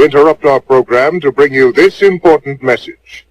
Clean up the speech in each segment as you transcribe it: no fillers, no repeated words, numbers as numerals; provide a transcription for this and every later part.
We interrupt our program to bring you this important message.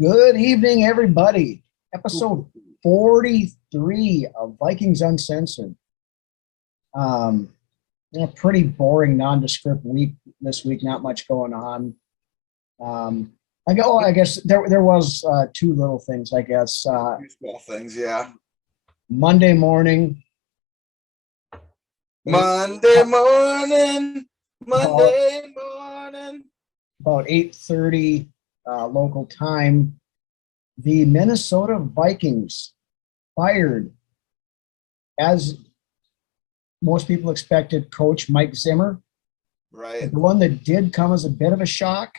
Good evening, everybody. Episode 43 of Vikings Uncensored. A pretty boring, nondescript week this week. Not much going on. I guess there was two little things. I guess Two small things, yeah. Monday morning. Monday morning. About 8:30 local time, the Minnesota Vikings fired, as most people expected, Coach Mike Zimmer. Right. The one that did come as a bit of a shock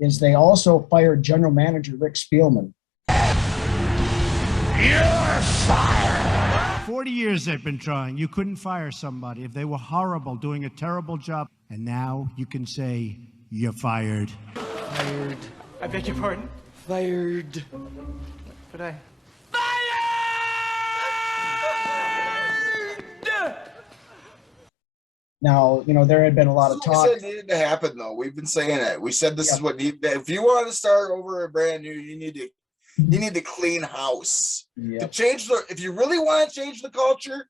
is they also fired General Manager Rick Spielman. You're fired! 40 years they've been trying. You couldn't fire somebody if they were horrible, doing a terrible job. And now you can say, you're fired. Fired. I beg your pardon? Fired. But I... Fired! Now, there had been a lot of talk. It needed to happen, though. We've been saying it. We said this is what needed. If you want to start over a brand new, you need to clean house. Yep. To change if you really want to change the culture,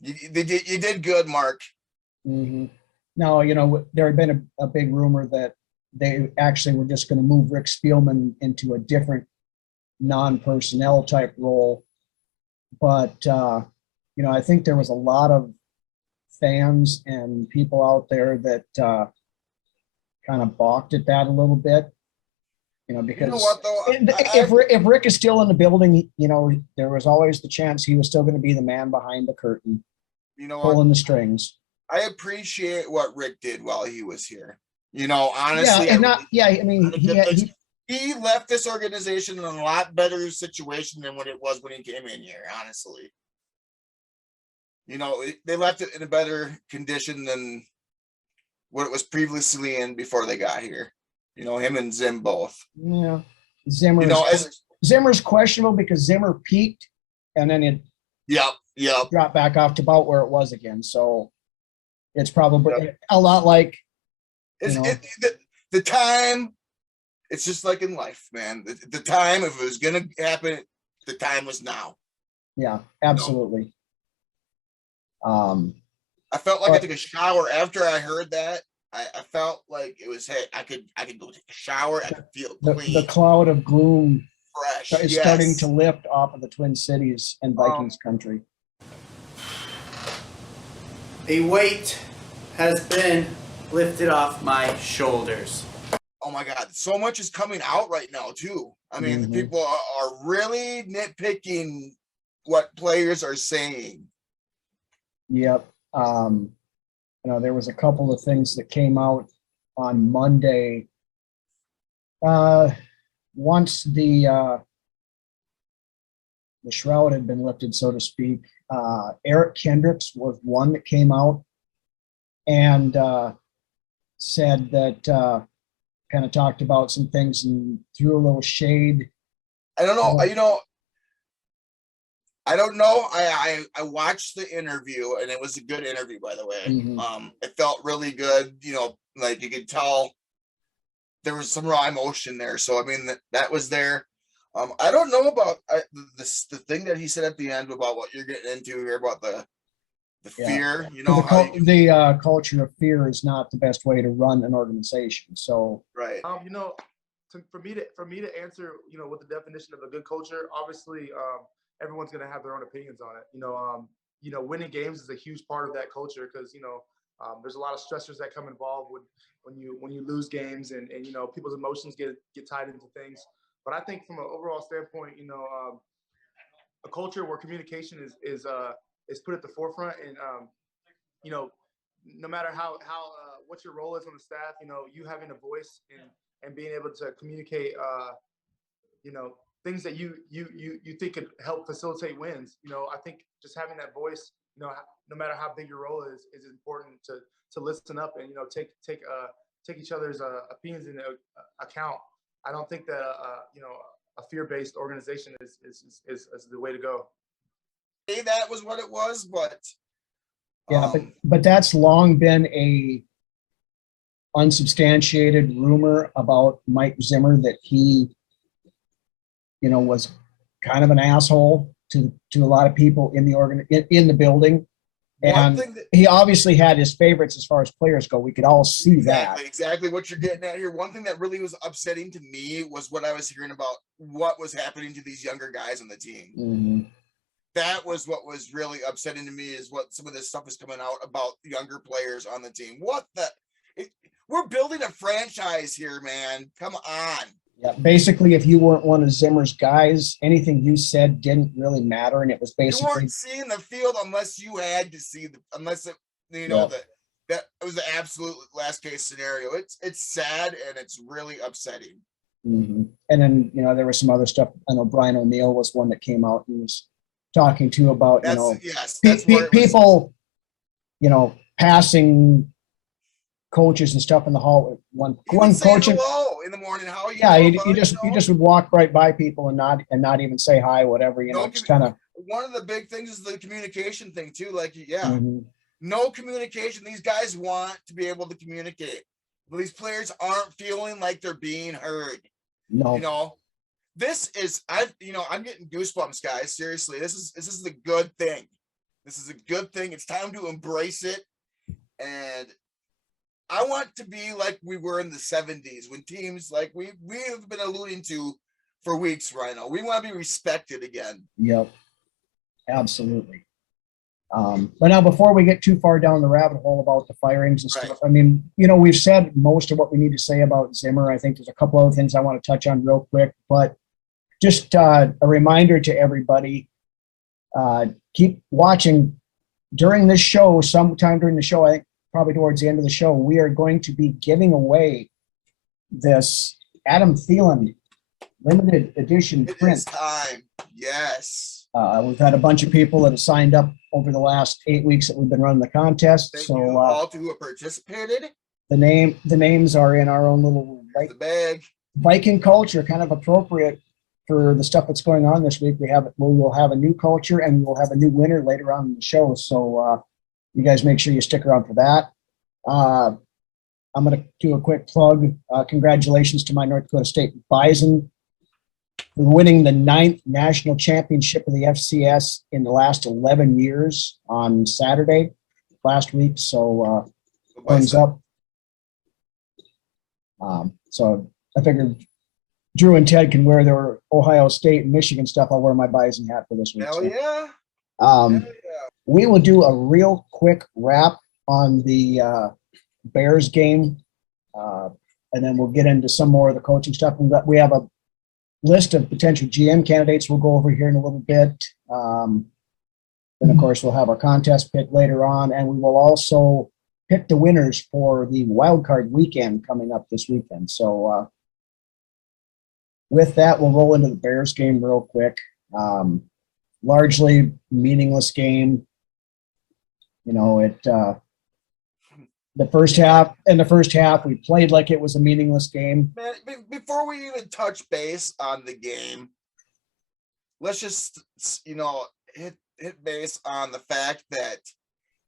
you did good, Mark. Mm-hmm. Now, there had been a big rumor that they actually were just going to move Rick Spielman into a different non-personnel type role. But, I think there was a lot of fans and people out there that kind of balked at that a little bit. Because you know what, though? if Rick is still in the building, there was always the chance he was still going to be the man behind the curtain, pulling the strings. I appreciate what Rick did while he was here. Honestly, he left this organization in a lot better situation than what it was when he came in here. Honestly, they left it in a better condition than what it was previously in before they got here. Him and Zim both. Yeah, Zimmer's questionable because Zimmer peaked and then it dropped back off to about where it was again. So it's probably a lot like the time. It's just like in life, man. The time, if it was gonna happen, the time was now. Yeah, absolutely. I felt like I took a shower after I heard that. I felt like it was, hey, I could go take a shower. I could feel clean. The cloud of gloom fresh is starting to lift off of the Twin Cities and Vikings country. A weight has been lifted off my shoulders. Oh my God, so much is coming out right now too. I mean, people are really nitpicking what players are saying. Yep. There was a couple of things that came out on Monday. Once the shroud had been lifted, so to speak, Eric Kendricks was one that came out and said that kind of talked about some things and threw a little shade. I don't know. I don't know. I watched the interview and it was a good interview, by the way. It felt really good. Like you could tell there was some raw emotion there. So, I mean, that was there. I don't know about the thing that he said at the end about what you're getting into here about the fear, the culture of fear is not the best way to run an organization. So, right. For me to answer, what the definition of a good culture, obviously, everyone's going to have their own opinions on it. winning games is a huge part of that culture because, there's a lot of stressors that come involved when you lose games and people's emotions get tied into things. But I think from an overall standpoint, a culture where communication is put at the forefront and, no matter how what your role is on the staff, you having a voice and being able to communicate, things that you think could help facilitate wins. I think just having that voice, no matter how big your role is important to listen up and take each other's opinions into account. I don't think that a fear-based organization is the way to go. That was what it was, but Yeah, but that's long been a unsubstantiated rumor about Mike Zimmer that he, was kind of an asshole to a lot of people in the building. And he obviously had his favorites as far as players go. We could all see that. Exactly what you're getting at here. One thing that really was upsetting to me was what I was hearing about what was happening to these younger guys on the team. Mm-hmm. That was what was really upsetting to me, is what some of this stuff is coming out about younger players on the team. We're building a franchise here, man. Come on. Yeah, basically, if you weren't one of Zimmer's guys, anything you said didn't really matter, and it was basically, you weren't seeing the field unless you had to see that was the absolute last case scenario. It's sad and it's really upsetting. Mm-hmm. And then there was some other stuff. I know Brian O'Neill was one that came out and was talking to about people, passing coaches and stuff in the hall. One coach in the morning. How are you? Yeah, you just would walk right by people and not even say hi, whatever. Just kind of. One of the big things is the communication thing too. Mm-hmm. No communication. These guys want to be able to communicate, but these players aren't feeling like they're being heard. No. This is I'm getting goosebumps, guys. Seriously, this is a good thing. This is a good thing. It's time to embrace it, and I want to be like we were in the 70s when teams like we have been alluding to for weeks, Ryno. We want to be respected again. Yep, absolutely. But now, before we get too far down the rabbit hole about the firings and stuff, I mean, we've said most of what we need to say about Zimmer. I think there's a couple other things I want to touch on real quick, but just a reminder to everybody, keep watching during this show. Sometime during the show, I think probably towards the end of the show, we are going to be giving away this Adam Thielen limited edition print. It is time. Yes. We've had a bunch of people that have signed up over the last 8 weeks that we've been running the contest. Thank you all who have participated. The names are in our own little the bag. Viking culture, kind of appropriate for the stuff that's going on this week. We will have a new culture and we'll have a new winner later on in the show. So you guys make sure you stick around for that. I'm going to do a quick plug. Congratulations to my North Dakota State Bison for winning the 9th national championship of the FCS in the last 11 years on Saturday last week. So thumbs up. So I figured Drew and Ted can wear their Ohio State and Michigan stuff. I'll wear my Bison hat for this week. Hell yeah. We will do a real quick wrap on the Bears game, and then we'll get into some more of the coaching stuff. We have a list of potential GM candidates we'll go over here in a little bit. Then, of course, we'll have our contest pick later on, and we will also pick the winners for the wild card weekend coming up this weekend. So with that, we'll roll into the Bears game real quick. Largely meaningless game. The first half, we played like it was a meaningless game. Man, before we even touch base on the game, let's just, hit base on the fact that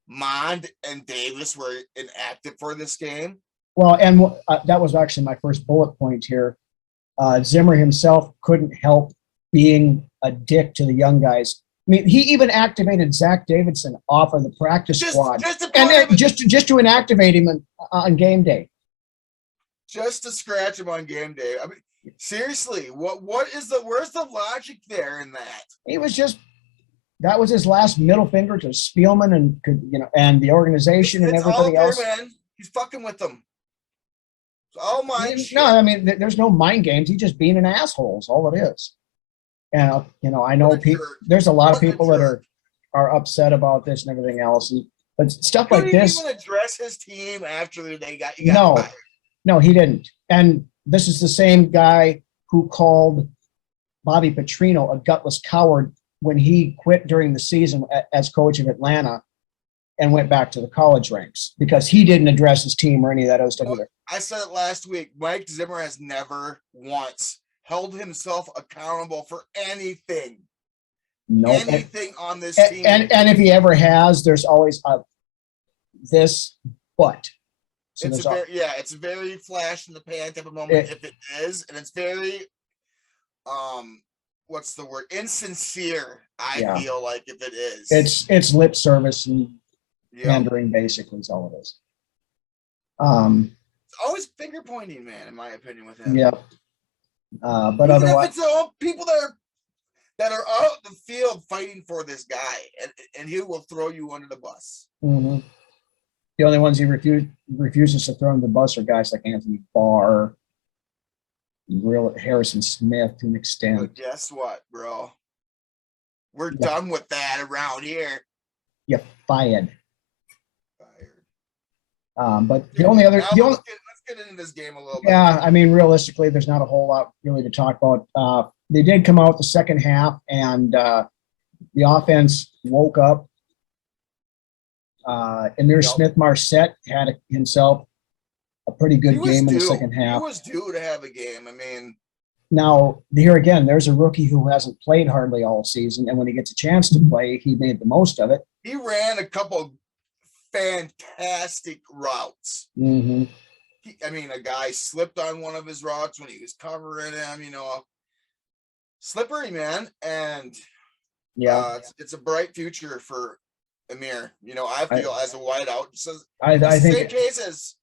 Mond and Davis were inactive for this game. Well, and that was actually my first bullet point here. Zimmer himself couldn't help being a dick to the young guys. I mean, he even activated Zach Davidson off of the practice squad, just to inactivate him on game day. Just to scratch him on game day. I mean, seriously, where's the logic there in that? He was just that was his last middle finger to Spielman and and the organization and everybody all else. there, man. He's fucking with them. It's all mine. No, I mean, there's no mind games. He's just being an asshole. Is all it is. And I know people. There's a lot of people that are upset about this and everything else, but stuff like this. He didn't even address his team after they got fired. No, he didn't. And this is the same guy who called Bobby Petrino a gutless coward when he quit during the season as coach of Atlanta and went back to the college ranks because he didn't address his team or any of that other stuff either. I said it last week. Mike Zimmer has never once held himself accountable for anything. Anything on this team. And if he ever has, there's always this but. So it's a very flash in the pan type of moment if it is, and it's very what's the word? Insincere, I feel like if it is. It's lip service and pandering basically is all it is. It's always finger pointing, man, in my opinion with him. Yeah. But even otherwise, if it's all people that are out the field fighting for this guy, and he will throw you under the bus. Mm-hmm. The only ones he refuses to throw under the bus are guys like Anthony Barr, Harrison Smith to an extent. But guess what, bro? We're done with that around here. You're fired. But the only other, let's get into this game a little bit. Yeah, I mean, realistically, there's not a whole lot really to talk about. They did come out the second half, and the offense woke up. Amir Smith-Marset had himself a pretty good game in the second half. He was due to have a game. I mean, now here again, there's a rookie who hasn't played hardly all season, and when he gets a chance to play, he made the most of it. He ran a couple fantastic routes. Mm-hmm. A guy slipped on one of his routes when he was covering him. Slippery, man, and it's a bright future for Amir. I feel as a wideout. So I think same case as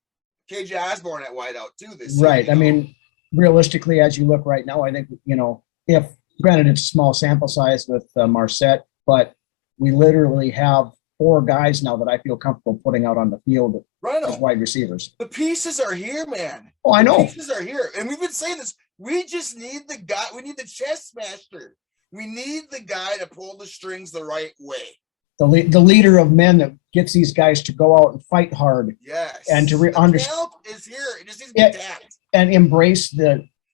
KJ Osborne at wideout too. This right. Year, I mean, realistically, as you look right now, I think if granted it's a small sample size with Marset, but we literally have 4 guys now that I feel comfortable putting out on the field as wide receivers. The pieces are here, man. Oh, I know. The pieces are here, and we've been saying this. We just need the guy. We need the chess master. We need the guy to pull the strings the right way. The leader of men that gets these guys to go out and fight hard. Yes. And to understand. Talent is here. It just needs to be tapped. And embrace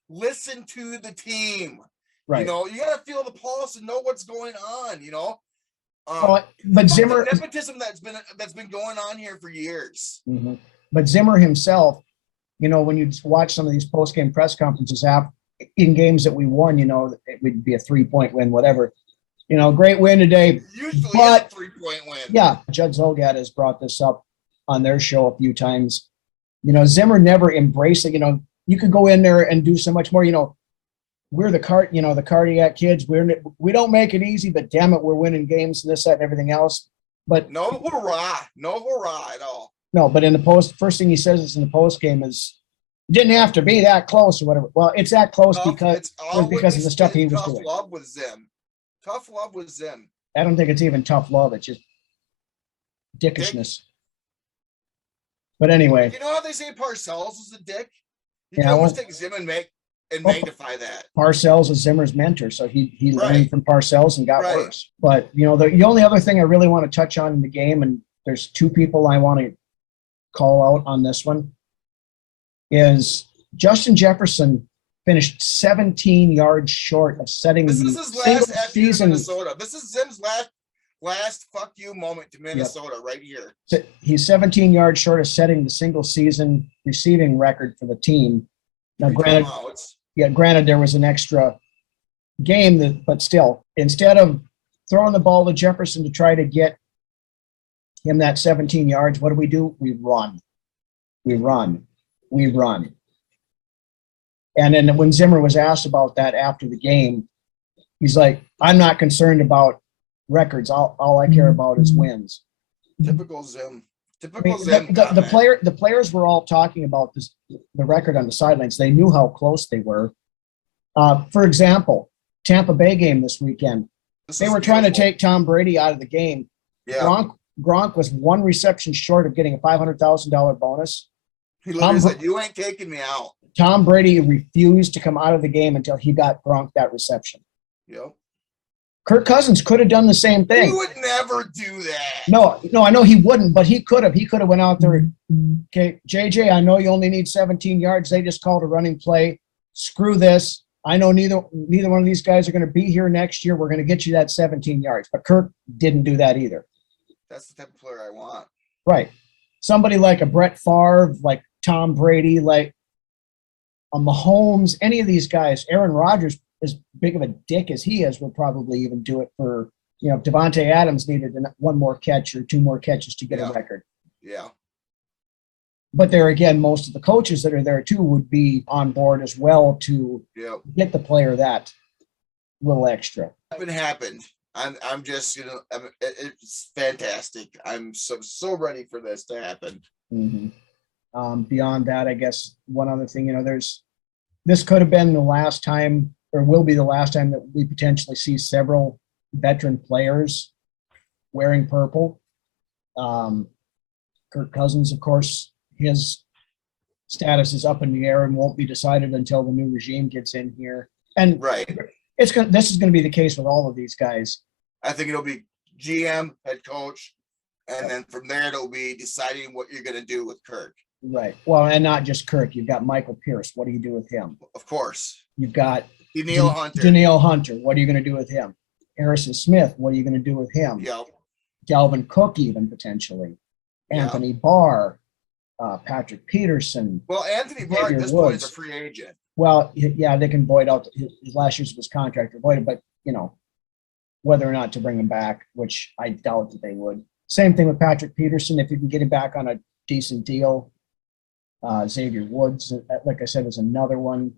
listen to the team. Right. You got to feel the pulse and know what's going on. But Zimmer, the nepotism that's been going on here for years. Mm-hmm. But Zimmer himself, when you watch some of these post-game press conferences in games that we won, it would be a 3-point win, whatever. Great win today. Usually but, it's a 3-point win. Yeah, Judd Zolgad has brought this up on their show a few times. Zimmer never embraced it. You could go in there and do so much more. We're the cardiac kids. We don't make it easy, but damn it, we're winning games and this, that, and everything else. But no hurrah at all. No, but in the first thing he says is in the post game is it didn't have to be that close or whatever. Well, it's that close because of the stuff he was doing. Tough love with Zim. I don't think it's even tough love. It's just dickishness. But anyway. You know how they say Parcells is a dick? You can almost take Zim and magnify that. Parcells is Zimmer's mentor, so he learned from Parcells and got worse. But, the only other thing I really want to touch on in the game, and there's 2 people I want to call out on this one, is Justin Jefferson finished 17 yards short of setting this is his last season. Minnesota. This is Zim's last fuck you moment to Minnesota right here. He's 17 yards short of setting the single season receiving record for the team. Now, granted, there was an extra game, but still, instead of throwing the ball to Jefferson to try to get him that 17 yards, what do? We run. And then when Zimmer was asked about that after the game, he's like, I'm not concerned about records. All I care about is wins. Typical Zim. The players were all talking about the record on the sidelines. They knew how close they were. For example, Tampa Bay game this weekend. They were trying to take Tom Brady out of the game. Yeah. Gronk was one reception short of getting a $500,000 bonus. He literally said, "You ain't taking me out." Tom Brady refused to come out of the game until he got Gronk that reception. Yep. Kirk Cousins could have done the same thing. He would never do that. No, I know he wouldn't, but he could have. He could have went out there. Okay, JJ, I know you only need 17 yards. They just called a running play. Screw this. I know neither one of these guys are going to be here next year. We're going to get you that 17 yards. But Kirk didn't do that either. That's the type of player I want. Right. Somebody like a Brett Favre, like Tom Brady, like a Mahomes, any of these guys, Aaron Rodgers, as big of a dick as he is, would probably even do it for, if Devontae Adams needed one more catch or two more catches to get a record. Yeah. But there again, most of the coaches that are there too would be on board as well to get the player that little extra. It happened. I'm just, it's fantastic. I'm so ready for this to happen. Mm-hmm. Beyond that, I guess one other thing, this could have been the last time, or will be the last time, that we potentially see several veteran players wearing purple. Kirk Cousins, of course, his status is up in the air and won't be decided until the new regime gets in here. And this is going to be the case with all of these guys. I think it'll be GM, head coach, and then from there it'll be deciding what you're going to do with Kirk. Right. Well, and not just Kirk. You've got Michael Pierce. What do you do with him? Of course. You've got Danielle Hunter. Danielle Hunter. What are you going to do with him? Harrison Smith. What are you going to do with him? Yep. Dalvin Cook, even potentially. Anthony Barr. Patrick Peterson. Well, Anthony Barr at this point is a free agent. Well, yeah, they can void out his last year's of his contract, voided, but whether or not to bring him back, which I doubt that they would. Same thing with Patrick Peterson. If you can get him back on a decent deal. Xavier Woods, like I said, is another one.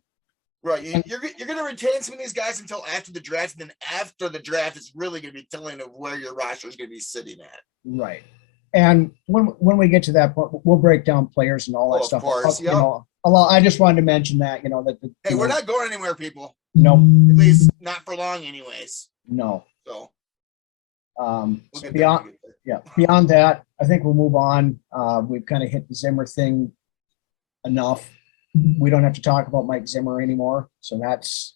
Right. You're going to retain some of these guys until after the draft, and then after the draft, it's really going to be telling of where your roster is going to be sitting at. Right. And when we get to that point, we'll break down players and all that stuff. Of course, I just wanted to mention that, hey, we're not going anywhere, people. No. At least not for long, anyways. No. So. Beyond that, I think we'll move on. We've kind of hit the Zimmer thing enough. We don't have to talk about Mike Zimmer anymore. So that's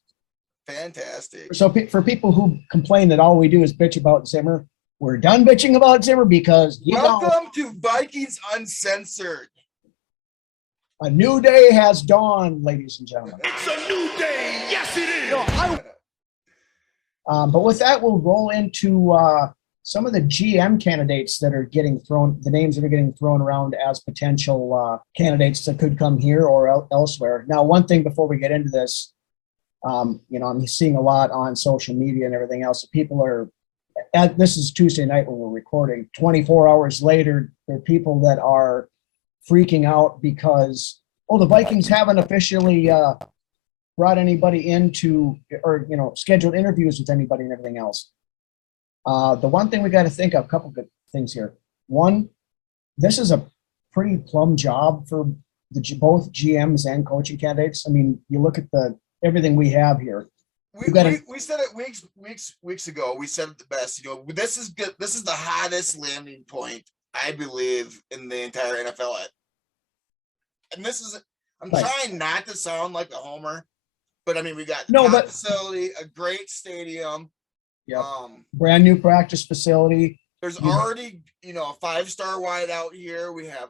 fantastic. So for people who complain that all we do is bitch about Zimmer, we're done bitching about Zimmer because welcome to Vikings Uncensored. A new day has dawned, ladies and gentlemen. It's a new day. Yes, it is. But with that, we'll roll into some of the GM candidates that are getting thrown, the names that are getting thrown around as potential candidates that could come here or elsewhere. Now, one thing before we get into this, I'm seeing a lot on social media and everything else. People are, this is Tuesday night when we're recording. 24 hours later, there are people that are freaking out because, the Vikings haven't officially brought anybody into, or, scheduled interviews with anybody and everything else. The one thing we got to think of, a couple good things here. One, this is a pretty plum job for both GMs and coaching candidates. I mean, you look at everything we have here. We said it weeks ago. We said it the best. This is good. This is the hottest landing point, I believe, in the entire NFL. And this is, I'm trying not to sound like a homer, but I mean, we got the facility, a great stadium. Yeah. Brand new practice facility. There's already, a 5-star wide out here. We have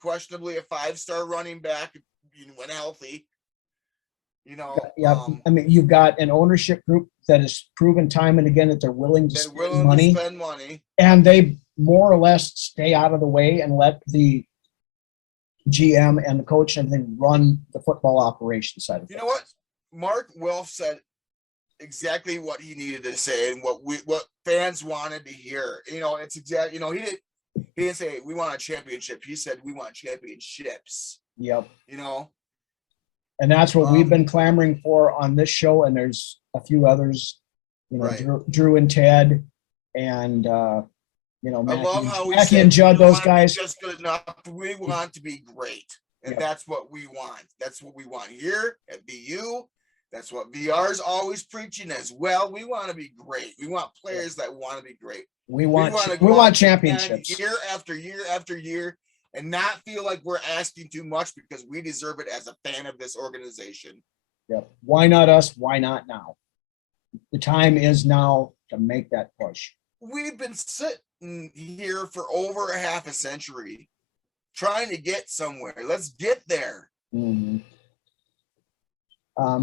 questionably a 5-star running back when healthy. I mean, you've got an ownership group that has proven time and again that they're willing to spend money, and they more or less stay out of the way and let the GM and the coach and everything run the football operation side of things. You know what? Mark Wilf said exactly what he needed to say and what fans wanted to hear. It's exactly, he didn't say we want a championship. He said we want championships. Yep. And that's what we've been clamoring for on this show, and there's a few others, Drew and Ted, and Mackie, I love how we Mackie and Judd, those guys. Just good enough. We want to be great, and that's what we want. That's what we want here at BU. That's what VR's always preaching as well. We want to be great. We want players that want to be great. We want to go out championships year after year after year and not feel like we're asking too much because we deserve it as a fan of this organization. Yep. Why not us? Why not now? The time is now to make that push. We've been sitting here for over a half a century trying to get somewhere. Let's get there. Mm-hmm.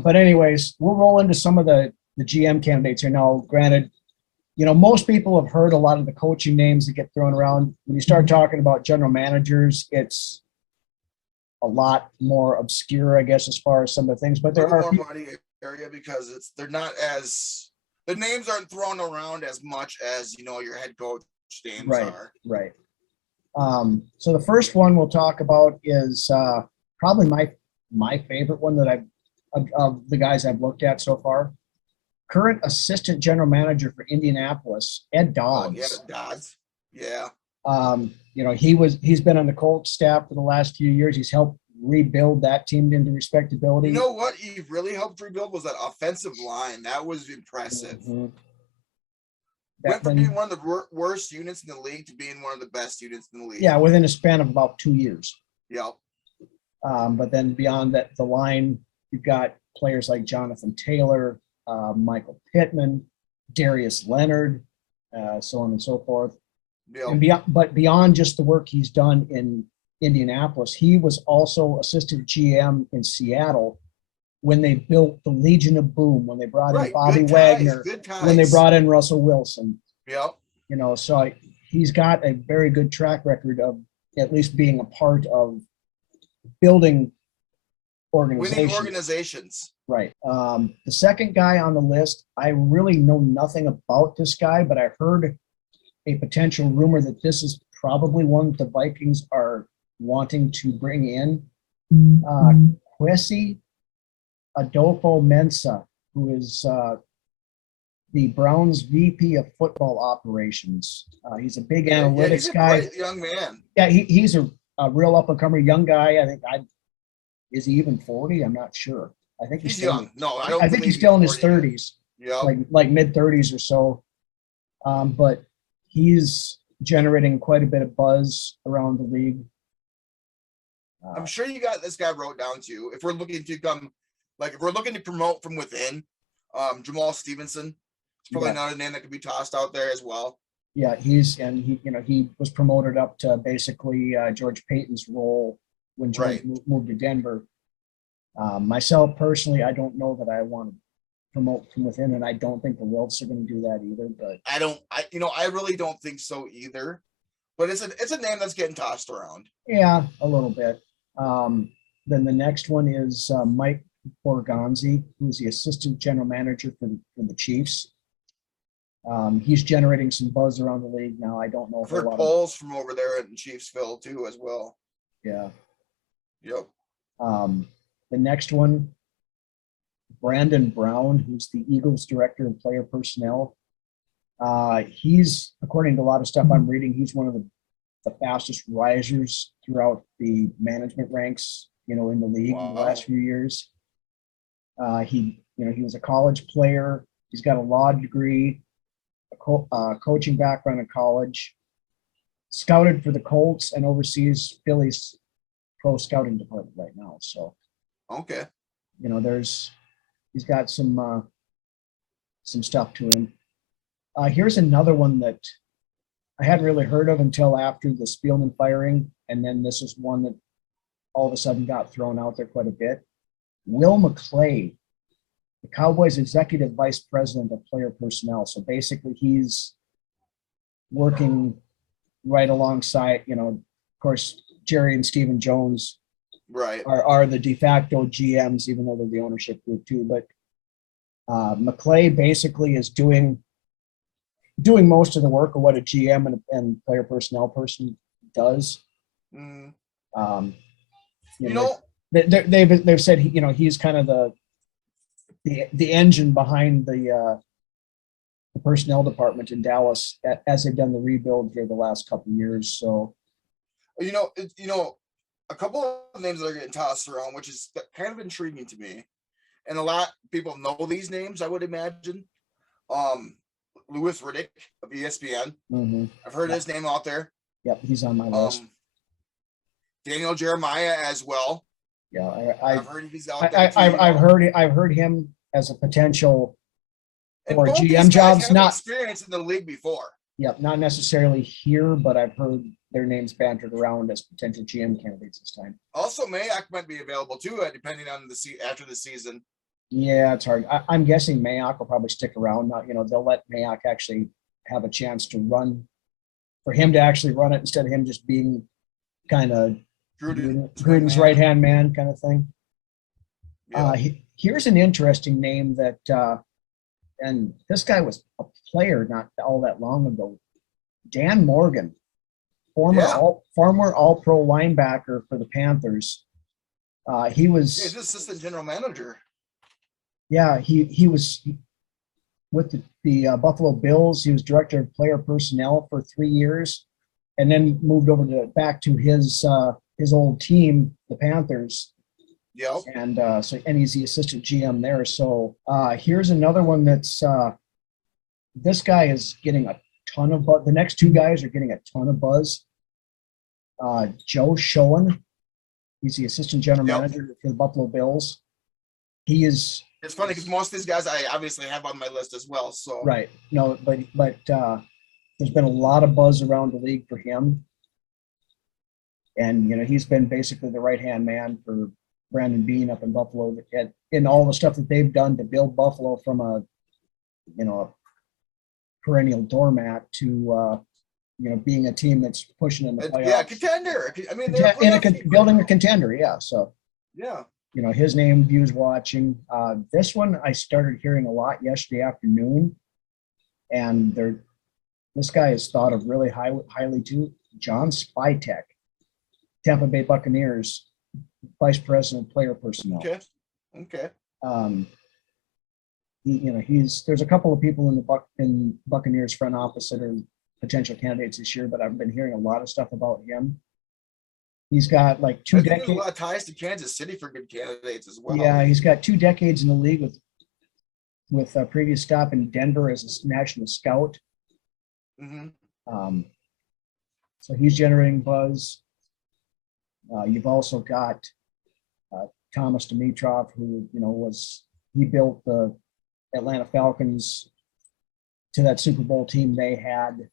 But anyways, we'll roll into some of the GM candidates here now. Granted, you know, most people have heard a lot of the coaching names that get thrown around. When you start talking about general managers, it's a lot more obscure, I guess, as far as some of the things. But there are more money area because they're not as, the names aren't thrown around as much as, you know, your head coach names are. Right. So the first one we'll talk about is probably my favorite one that of the guys I've looked at so far. Current assistant general manager for Indianapolis, Ed Dodds. Oh, yeah, Dodds. Yeah. You know, he's been on the Colts staff for the last few years. He's helped rebuild that team into respectability. You know what he really helped rebuild was that offensive line. That was impressive. Mm-hmm. Went from being one of the worst units in the league to being one of the best units in the league. Yeah, within a span of about 2 years. Yep. But then beyond that, the line, you've got players like Jonathan Taylor, Michael Pittman, Darius Leonard, so on and so forth. Yep. And beyond just the work he's done in Indianapolis, he was also assistant GM in Seattle when they built the Legion of Boom, when they brought in Bobby Wagner, when they brought in Russell Wilson. Yep. You know, so he's got a very good track record of at least being a part of building winning organizations. Right. The second guy on the list, I really know nothing about this guy, but I've heard a potential rumor that this is probably one that the Vikings are wanting to bring in. Kwesi Adolfo-Mensah, who is the Browns VP of football operations. He's a big analytics he's a guy. Great young man. Yeah, he's a real up-and-comer young guy. I think is he even 40? I'm not sure. I think he's young. I think he's still in his 30s. Yeah, like mid 30s or so. But he's generating quite a bit of buzz around the league. I'm sure you got this guy wrote down too. If we're looking to if we're looking to promote from within, Jamal Stevenson. It's probably not a name that could be tossed out there as well. Yeah, he was promoted up to basically George Payton's role when George moved to Denver. Myself personally, I don't know that I want to promote from within, and I don't think the Wilts are going to do that either. But I really don't think so either. But it's a name that's getting tossed around. Yeah, a little bit. Then the next one is Mike Borgonzi, who's the assistant general manager for the Chiefs. He's generating some buzz around the league now. I don't know if I've heard polls from over there in Chiefsville too, as well. Yeah. Yep. The next one, Brandon Brown, who's the Eagles director of player personnel. He's, according to a lot of stuff I'm reading, he's one of the fastest risers throughout the management ranks, in the league in the last few years. He was a college player. He's got a law degree, a coaching background in college, scouted for the Colts, and oversees Philly's pro scouting department right now. So, okay, he's got some stuff to him. Here's another one that I hadn't really heard of until after the Spielman firing, and then this is one that all of a sudden got thrown out there quite a bit. Will McClay, the Cowboys executive vice president of player personnel. So basically he's working right alongside, of course, Jerry and Stephen Jones are the de facto GMs, even though they're the ownership group too. But McClay basically is doing most of the work of what a GM and player personnel person does. They've said he's kind of the engine behind the personnel department in Dallas as they've done the rebuild for the last couple of years. So, a couple of names that are getting tossed around, which is kind of intriguing to me. and a lot of people know these names, I would imagine. Louis Riddick of ESPN. Mm-hmm. I've heard his name out there. Yep, he's on my list. Daniel Jeremiah as well. Yeah, I've heard he's out there. I've heard him as a potential for both these GM guys jobs. have Not experience in the league before. Yep, not necessarily here, but I've heard their names bantered around as potential GM candidates this time. Also, Mayock might be available too, depending on after the season. Yeah, it's hard. I'm guessing Mayock will probably stick around. Now, they'll let Mayock actually have a chance to run, for him to actually run it instead of him just being kind of Gruden's right-hand man kind of thing. Yeah. Here's an interesting name that, and this guy was a player not all that long ago. Dan Morgan, former All-Pro linebacker for the Panthers. He was he's assistant general manager. Yeah, he was with the Buffalo Bills. He was director of player personnel for 3 years, and then moved over back to his old team, the Panthers. Yep. And he's the assistant GM there. So here's another one that's this guy is getting a ton of buzz. The next two guys are getting a ton of buzz. Joe Schoen, he's the assistant general manager for the Buffalo Bills. He is. It's funny because most of these guys I obviously have on my list as well. So right, no, but there's been a lot of buzz around the league for him, and he's been basically the right-hand man for Brandon Beane up in Buffalo, in all the stuff that they've done to build Buffalo from a perennial doormat to being a team that's pushing in the playoffs. Yeah, contender. I mean, building a contender. Yeah, so yeah. His name views watching. This one I started hearing a lot yesterday afternoon, and this guy is thought of really highly too. John Spytek, Tampa Bay Buccaneers vice president of player personnel. Okay. There's a couple of people in Buccaneers front office that are potential candidates this year, but I've been hearing a lot of stuff about him. He's got like 2 decades. There's a lot of ties to Kansas City for good candidates as well. Yeah, he's got 2 decades in the league with a previous stop in Denver as a national scout. Mm-hmm. So he's generating buzz. You've also got Thomas Dimitrov, who he built the Atlanta Falcons to that Super Bowl team they had.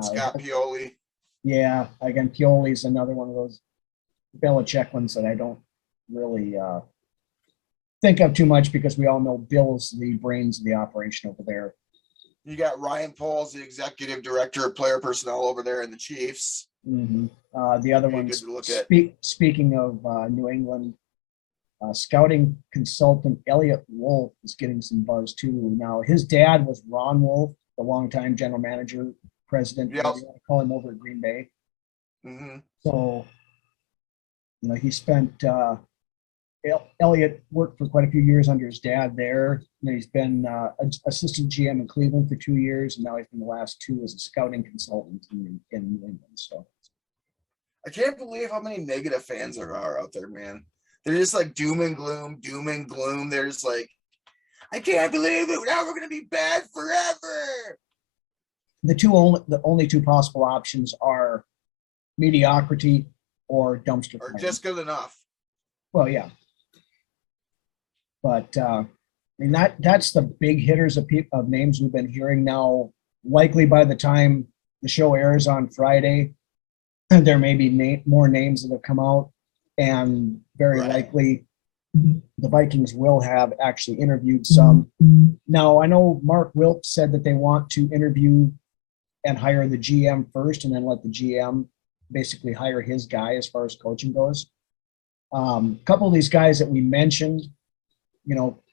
Scott Pioli. Yeah, again, Pioli's another one of those Belichick ones that I don't really think of too much because we all know Bill's the brains of the operation over there. You got Ryan Pauls, the executive director of player personnel over there in the Chiefs. Mm-hmm. The other one, speaking of New England, scouting consultant Elliot Wolf is getting some buzz too. Now, his dad was Ron Wolf, the longtime general manager, president. Yep. I call him over at Green Bay. Mm-hmm. So, he spent. Elliot worked for quite a few years under his dad there. He's been assistant GM in Cleveland for 2 years, and now he's been the last 2 as a scouting consultant in New England. So I can't believe how many negative fans there are out there, man. They're just like doom and gloom. They're just like, I can't believe it. Now we're gonna be bad forever. The only 2 possible options are mediocrity or dumpster or fire. Just good enough. Well, yeah. But that's the big hitters of names we've been hearing now. Likely by the time the show airs on Friday, there may be more names that have come out, and very likely the Vikings will have actually interviewed some. Now, I know Mark Wilkes said that they want to interview and hire the GM first, and then let the GM basically hire his guy as far as coaching goes. A couple of these guys that we mentioned,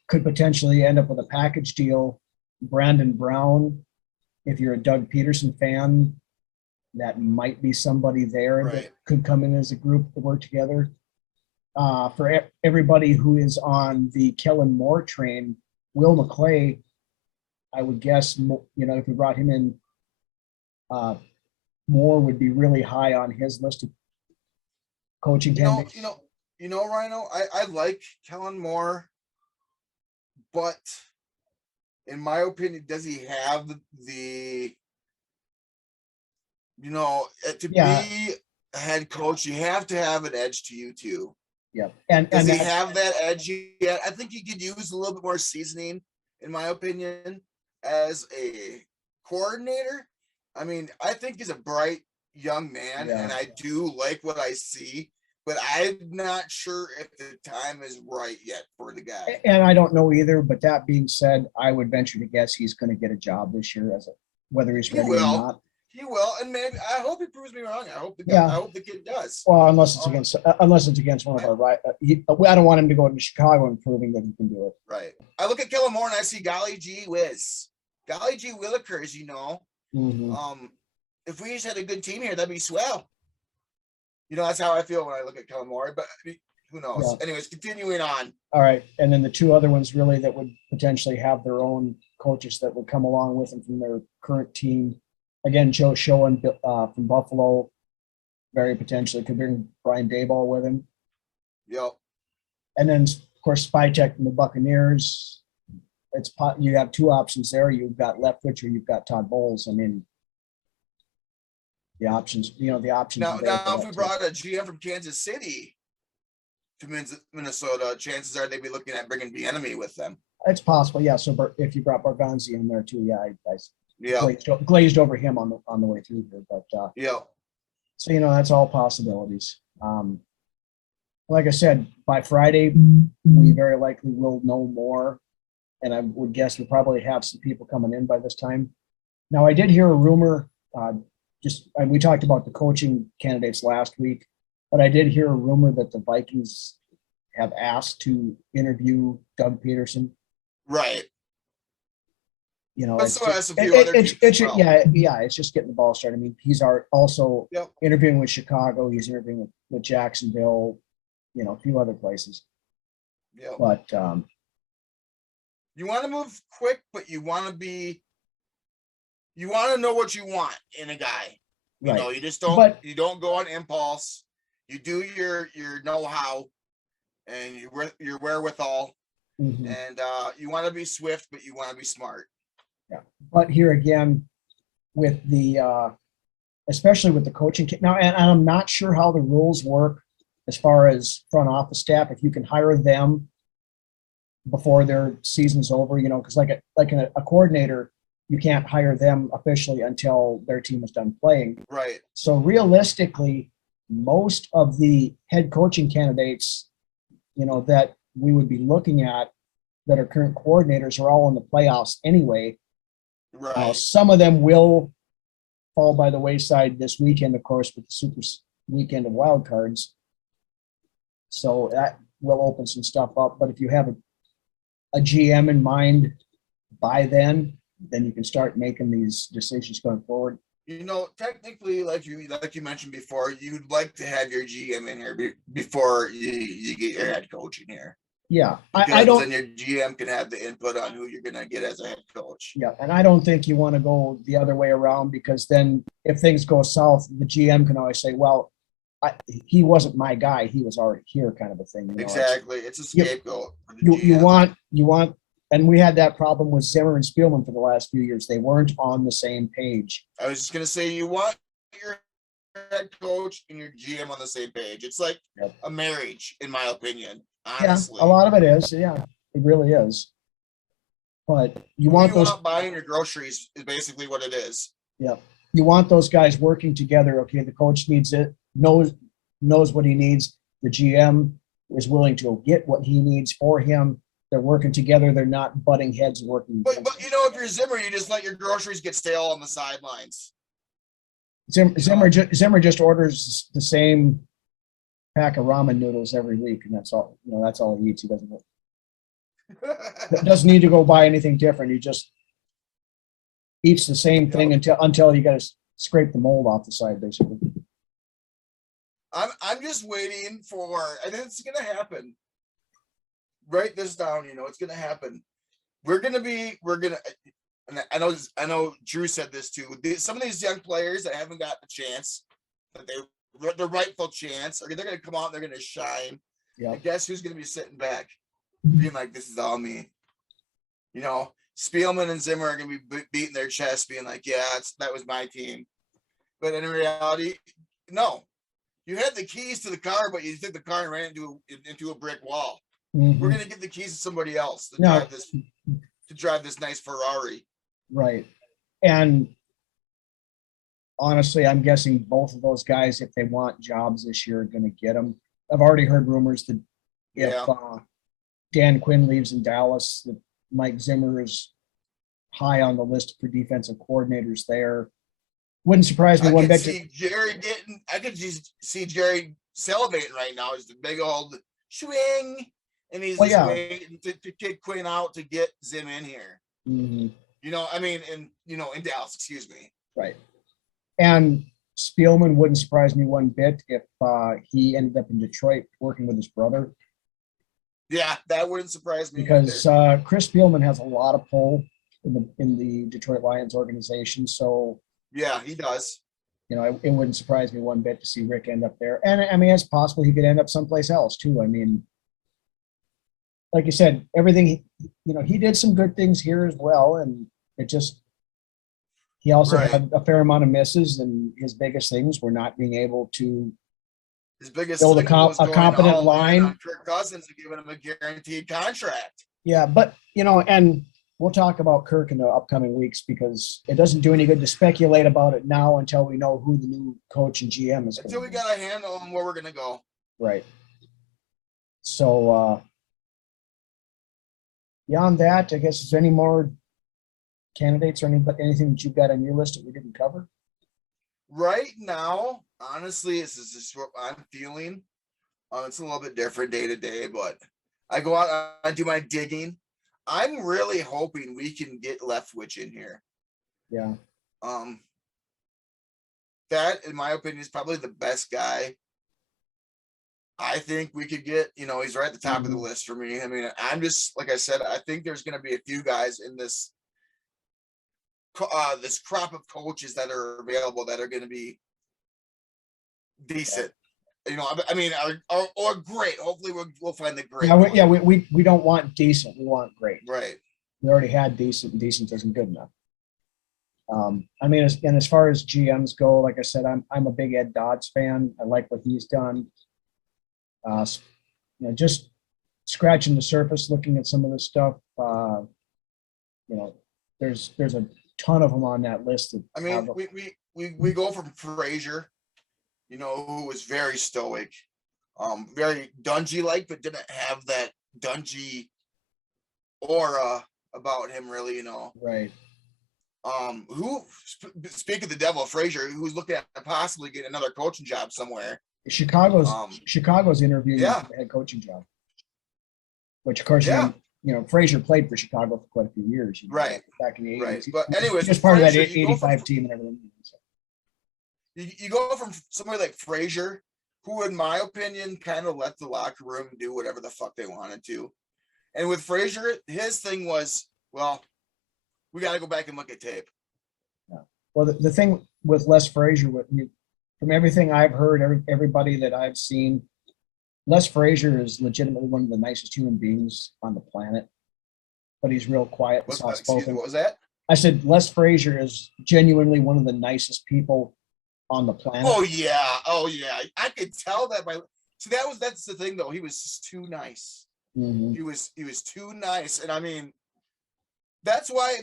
could potentially end up with a package deal. Brandon Brown, if you're a Doug Peterson fan, that might be somebody there that could come in as a group to work together. For everybody who is on the Kellen Moore train, Will McClay, I would guess, if we brought him in, Moore would be really high on his list of coaching candidates. Ryno, I like Kellen Moore. but in my opinion, does he have the to be a head coach, you have to have an edge to you too. Yeah. Does he have that edge yet? I think he could use a little bit more seasoning, in my opinion, as a coordinator. I mean, I think he's a bright young man, and I do like what I see, but I'm not sure if the time is right yet for the guy. And I don't know either, but that being said, I would venture to guess he's going to get a job this year, whether he's ready or not. He will, and maybe I hope he proves me wrong. I hope the kid does. Well, unless it's against one of our right. I don't want him to go to Chicago and proving that he can do it. Right. I look at Kellen Moore and I see golly gee whiz, golly gee willikers. If we just had a good team here, that'd be swell. That's how I feel when I look at Kellen Moore. But who knows? Yeah. Anyways, continuing on. All right, and then the two other ones really that would potentially have their own coaches that would come along with them from their current team. Again, Joe Schoen from Buffalo, very potentially could bring Brian Daboll with him. Yep. And then, of course, Spytek from the Buccaneers. You have two options there. You've got Leftwich or you've got Todd Bowles. I mean, the options. Now, if we brought a GM from Kansas City to Minnesota, chances are they'd be looking at bringing the enemy with them. It's possible, yeah. So if you brought Barganzi in there too, I glazed over him on the way through here, but so that's all possibilities. Like I said, by Friday we very likely will know more, and I would guess we'll probably have some people coming in by this time. Now, I did hear a rumor. We talked about the coaching candidates last week, but I did hear a rumor that the Vikings have asked to interview Doug Peterson. Right. It's just getting the ball started. I mean, he's also interviewing with Chicago. He's interviewing with Jacksonville, a few other places. Yeah. But you want to move quick, but you want to know what you want in a guy. You just don't. You don't go on impulse. You do your know-how and your wherewithal, and you want to be swift, but you want to be smart. Yeah, but here again, with the especially with the coaching now, and I'm not sure how the rules work as far as front office staff. If you can hire them before their season's over, because like a coordinator, you can't hire them officially until their team is done playing. Right. So realistically, most of the head coaching candidates, that we would be looking at that are current coordinators are all in the playoffs anyway. Right. Some of them will fall by the wayside this weekend, of course, with the super weekend of wild cards. So that will open some stuff up. But if you have a GM in mind by then you can start making these decisions going forward. Technically, like you mentioned before, you'd like to have your GM in here before you get your head coach in here. Yeah, I don't. Then your GM can have the input on who you're going to get as a head coach. Yeah, and I don't think you want to go the other way around, because then if things go south, the GM can always say, "Well, he wasn't my guy; he was already here," kind of a thing. Exactly, it's a scapegoat. You want, and we had that problem with Zimmer and Spielman for the last few years. They weren't on the same page. I was just going to say, you want your head coach and your GM on the same page. It's like a marriage, in my opinion. Honestly. Yeah, a lot of it is. Yeah, it really is. But you want those buying your groceries is basically what it is. Yeah, you want those guys working together. Okay, the coach needs it, knows what he needs. The GM is willing to get what he needs for him. They're working together. They're not butting heads working. But if you're Zimmer, you just let your groceries get stale on the sidelines. Zimmer just orders the same pack of ramen noodles every week, and that's all. That's all he eats. He doesn't need to go buy anything different. He just eats the same thing until you got to scrape the mold off the side, basically. I'm just waiting for, and it's gonna happen. Write this down. It's gonna happen. And I know Drew said this too. Some of these young players that haven't got the chance, that the rightful chance, they're going to come out and they're going to shine. Yeah. And guess who's going to be sitting back, being like, "This is all me." You know, Spielman and Zimmer are going to be beating their chest, being like, "Yeah, that was my team." But in reality, no. You had the keys to the car, but you took the car and ran into a brick wall. Mm-hmm. We're going to give the keys to somebody else to drive this nice Ferrari. Right. And honestly, I'm guessing both of those guys, if they want jobs this year, are going to get them. I've already heard rumors that if Dan Quinn leaves in Dallas, that Mike Zimmer is high on the list for defensive coordinators there. Wouldn't surprise me one bit. I could just see Jerry salivating right now. Is the big old swing, and he's waiting to kick Quinn out to get Zim in here. Mm-hmm. You know, I mean, in Dallas, excuse me. Right. And Spielman wouldn't surprise me one bit if he ended up in Detroit working with his brother. Yeah, that wouldn't surprise me. Because Chris Spielman has a lot of pull in the Detroit Lions organization. So yeah, he does. You know, it wouldn't surprise me one bit to see Rick end up there. And I mean, it's possible he could end up someplace else too. I mean, like you said, everything, he did some good things here as well. And it just, he also had a fair amount of misses, and his biggest things were not being able to build a competent line. Kirk Cousins and giving him a guaranteed contract. Yeah, but, and we'll talk about Kirk in the upcoming weeks, because it doesn't do any good to speculate about it now until we know who the new coach and GM is. Until we got a handle on where we're going to go. Right. So, beyond that, I guess, is there any more candidates or anything that you've got on your list that we didn't cover? Right now, honestly, this is just what I'm feeling. It's a little bit different day to day, but I go out, I do my digging. I'm really hoping we can get Leftwich in here. Yeah. That, in my opinion, is probably the best guy I think we could get. He's right at the top of the list for me. I mean, I'm just, like I said, I think there's going to be a few guys in this crop of coaches that are available that are going to be decent. I mean, or great. Hopefully we'll find the great. We don't want decent. We want great. Right. We already had decent, and decent isn't good enough. I mean, as far as GMs go, like I said, I'm a big Ed Dodds fan. I like what he's done. Just scratching the surface, looking at some of the stuff. There's a ton of them on that list. I mean, we go from Frazier, who was very stoic, very Dungy-like, but didn't have that Dungy aura about him, really, Right. Who, speak of the devil, Frazier, who's looking at possibly getting another coaching job somewhere. Chicago's interviewing for the head coaching job, which of course, Frazier played for Chicago for quite a few years, right? Back in the 80s. Right. But anyways, just part of that 85 team and everything. You go from somebody like Frazier, who, in my opinion, kind of let the locker room do whatever the fuck they wanted to. And with Frazier, his thing was, well, we got to go back and look at tape. Yeah. Well, the thing with Les Frazier, from everything I've heard, everybody that I've seen, Les Frazier is legitimately one of the nicest human beings on the planet, but he's real quiet and soft-spoken. What was that? I said Les Frazier is genuinely one of the nicest people on the planet. Oh yeah. I could tell that by. See, that's the thing though. He was just too nice. Mm-hmm. He was too nice, and I mean, that's why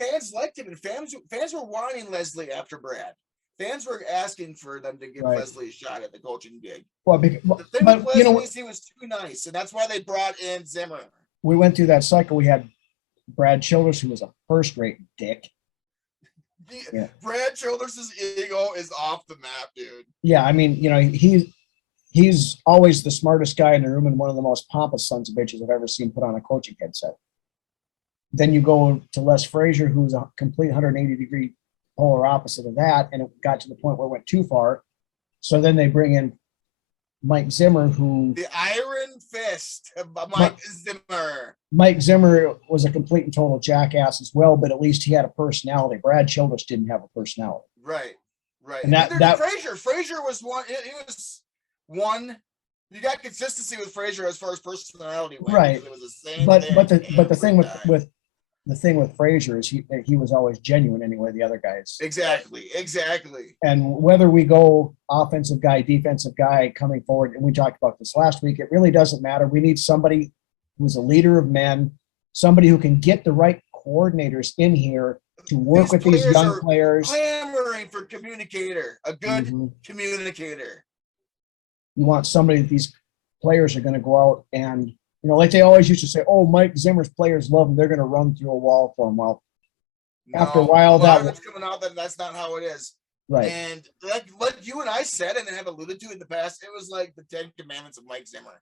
fans liked him, and fans were wanting Leslie after Brad. Fans were asking for them to give Leslie a shot at the coaching gig. Well, the thing with Leslie is he was too nice, and that's why they brought in Zimmer. We went through that cycle. We had Brad Childress, who was a first-rate dick. Brad Childress' ego is off the map, dude. Yeah, I mean, he's always the smartest guy in the room and one of the most pompous sons of bitches I've ever seen put on a coaching headset. Then you go to Les Frazier, who's a complete 180-degree polar opposite of that, and it got to the point where it went too far. So then they bring in Mike Zimmer, who the Iron Fist of Mike Zimmer. Mike Zimmer was a complete and total jackass as well, but at least he had a personality. Brad Childress didn't have a personality. Right. And that Frazier was one. He was one. You got consistency with Frazier as far as personality went. Right. It was the same but thing. But the thing with the thing with Frazier is he was always genuine anyway, the other guys. Exactly. And whether we go offensive guy, defensive guy coming forward, and we talked about this last week, it really doesn't matter. We need somebody who's a leader of men, somebody who can get the right coordinators in here to work with these young players. Clamoring for communicator, a good communicator. You want somebody that these players are going to go out and, like they always used to say, oh, Mike Zimmer's players love him. They're going to run through a wall for him. Well, after a while, that's coming out that that's not how it is. Right. And like you and I said, and have alluded to in the past, it was like the 10 commandments of Mike Zimmer.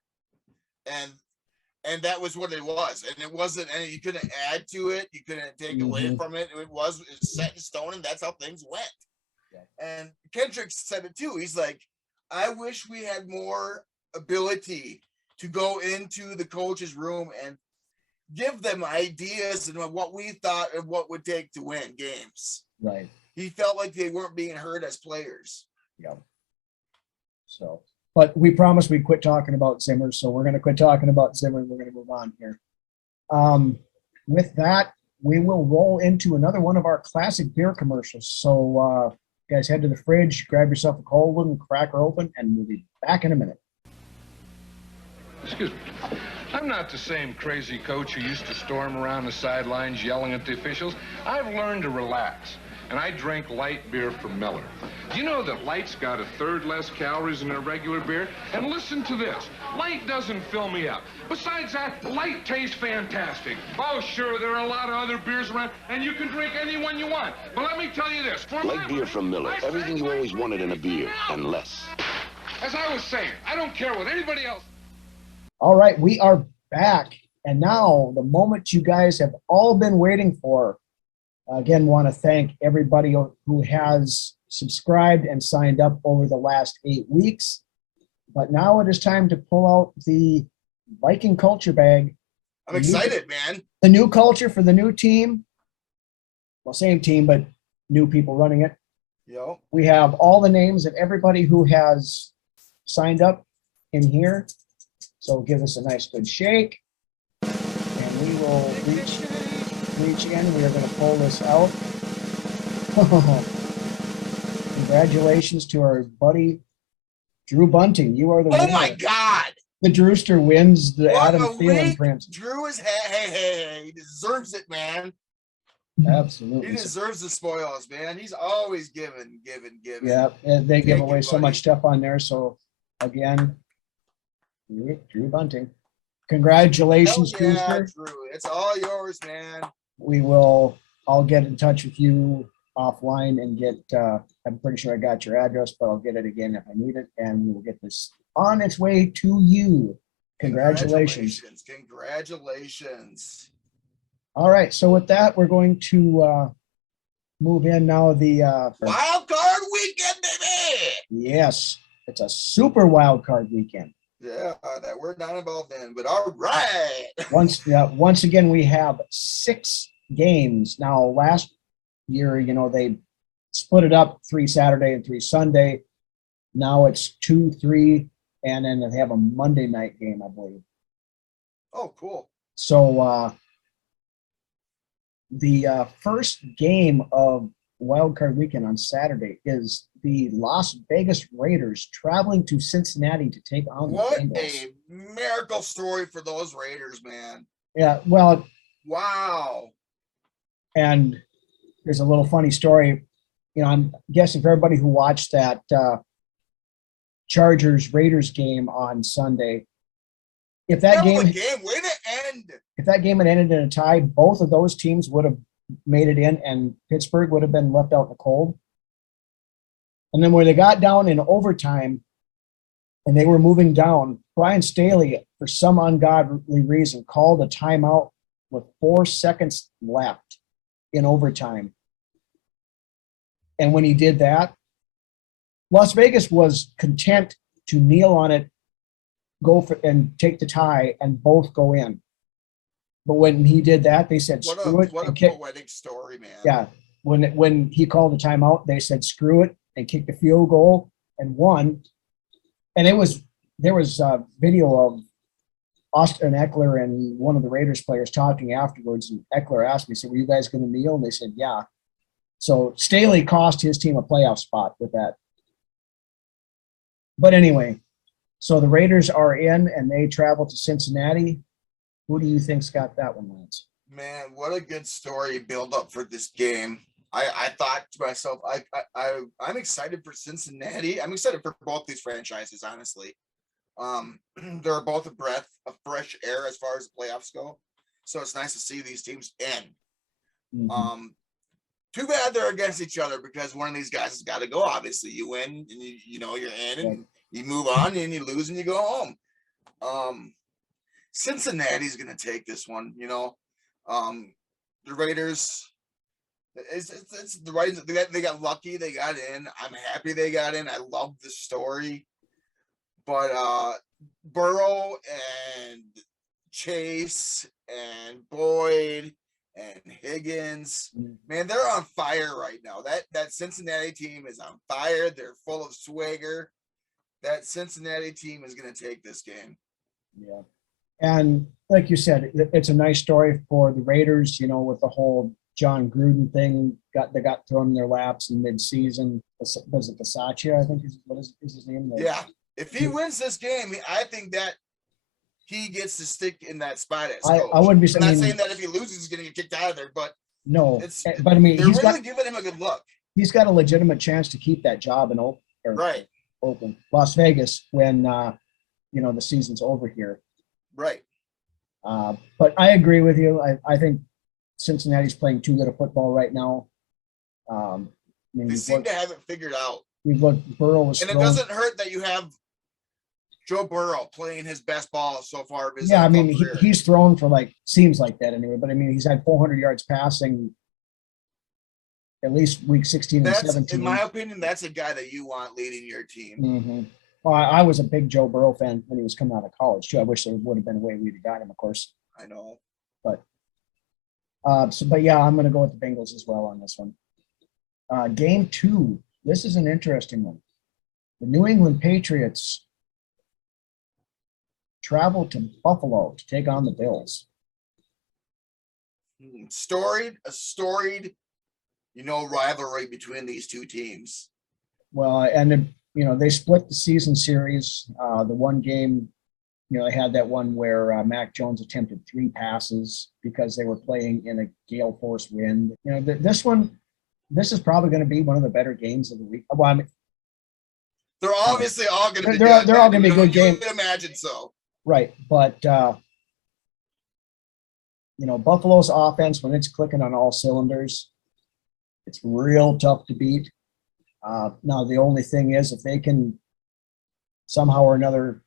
And that was what it was. And it wasn't, and you couldn't add to it. You couldn't take away from it. It was set in stone, and that's how things went. Yeah. And Kendrick said it too. He's like, I wish we had more ability to go into the coach's room and give them ideas and what we thought of what would take to win games. Right. He felt like they weren't being heard as players. Yeah. So, but we promised we'd quit talking about Zimmer, so we're going to quit talking about Zimmer and we're going to move on here. With that, we will roll into another one of our classic beer commercials. So, guys, head to the fridge, grab yourself a cold one, crack her open, and we'll be back in a minute. Excuse me. I'm not the same crazy coach who used to storm around the sidelines yelling at the officials. I've learned to relax, and I drink light beer from Miller. Do you know that light's got a third less calories than a regular beer? And listen to this. Light doesn't fill me up. Besides that, light tastes fantastic. Oh, sure, there are a lot of other beers around, and you can drink any one you want. But let me tell you this. Light beer from Miller. Everything you always wanted in a beer, and less. As I was saying, I don't care what anybody else... All right, we are back. And now the moment you guys have all been waiting for. Again, want to thank everybody who has subscribed and signed up over the last 8 weeks. But now it is time to pull out the Viking culture bag. I'm excited, man. The new culture for the new team. Well, same team, but new people running it. Yo. We have all the names of everybody who has signed up in here. So give us a nice good shake. And we will reach in. We are going to pull this out. Congratulations to our buddy Drew Bunting. You are the winner. Oh my God. The Drewster wins the What Adam a Thielen week. Print. Drew is hey. He deserves it, man. Absolutely. He deserves the spoils, man. He's always giving. Yeah, and they give Thank away you, so buddy. much stuff on there. So again, Drew Bunting. Congratulations, Hell yeah, Drewster. Drew. It's all yours, man. I'll get in touch with you offline and get, I'm pretty sure I got your address, but I'll get it again if I need it. And we will get this on its way to you. Congratulations. Congratulations. All right. So with that, we're going to move in now. The Wild card weekend, baby. Yes, it's a super wild card weekend. Yeah, that we're not involved in, but all right. Once again, we have 6 games. Now, last year, they split it up 3 Saturday and 3 Sunday. Now it's 2, 3, and then they have a Monday night game, I believe. Oh, cool. So the first game of Wild Card Weekend on Saturday is the Las Vegas Raiders traveling to Cincinnati to take on the Bengals. What a miracle story for those Raiders, man. Yeah, well. Wow. And there's a little funny story. I'm guessing for everybody who watched that Chargers-Raiders game on Sunday, if that game way to end. If that game had ended in a tie, both of those teams would have made it in, and Pittsburgh would have been left out in the cold. And then when they got down in overtime and they were moving down, Brian Staley, for some ungodly reason, called a timeout with 4 seconds left in overtime. And when he did that, Las Vegas was content to kneel on it, go for and take the tie, and both go in. But when he did that, they said, screw it. What a poetic story, man. Yeah. When he called the timeout, they said, screw it, and kicked the field goal and won. And there was video of Austin Eckler and one of the Raiders players talking afterwards, and Eckler asked me, so were you guys going to kneel? And they said, yeah. So Staley cost his team a playoff spot with that. But anyway, so the Raiders are in and they travel to Cincinnati. Who do you think's got that one, Lance? Man, what a good story build up for this game. I thought to myself, I'm excited for Cincinnati. I'm excited for both these franchises, honestly. They're both a breath of fresh air as far as the playoffs go. So it's nice to see these teams in. Mm-hmm. Too bad they're against each other because one of these guys has got to go. Obviously, you win and you know you're in, and you move on, and you lose and you go home. Cincinnati's gonna take this one. You know, the Raiders. It's the Raiders. They got lucky. They got in. I'm happy they got in. I love the story. But Burrow and Chase and Boyd and Higgins, man, they're on fire right now. That Cincinnati team is on fire. They're full of swagger. That Cincinnati team is going to take this game. Yeah. And like you said, it's a nice story for the Raiders, you know, with the whole John Gruden thing they got thrown in their laps in midseason. Was it Versace, I think is his name? Yeah. If he wins this game, I think that he gets to stick in that spot as coach. I wouldn't be. I'm not saying that if he loses, he's going to get kicked out of there, but no. But I mean, they're really giving him a good look. He's got a legitimate chance to keep that job open Las Vegas when you know the season's over here. Right. But I agree with you. I think Cincinnati's playing too good a football right now. I mean, they seem to have it figured out. We've looked. Burrow was, and it doesn't hurt that you have Joe Burrow playing his best ball so far of his I mean, he's thrown for seems like that anyway. But I mean, he's had 400 yards passing at least week 16 and 17. In my opinion, that's a guy that you want leading your team. Mm-hmm. Well, I was a big Joe Burrow fan when he was coming out of college too. I wish there would have been a way we'd have got him, of course. I know. But but yeah, I'm going to go with the Bengals as well on this one. Game 2. This is an interesting one. The New England Patriots travel to Buffalo to take on the Bills. A storied, rivalry between these two teams. Well, and they split the season series. The one game, they had that one where Mac Jones attempted 3 passes because they were playing in a gale force wind. This is probably going to be one of the better games of the week. Well, I mean, they're obviously all going to be good. They're all going to be good games. You can imagine so. Right, but Buffalo's offense, when it's clicking on all cylinders, it's real tough to beat. Now the only thing is, if they can somehow or another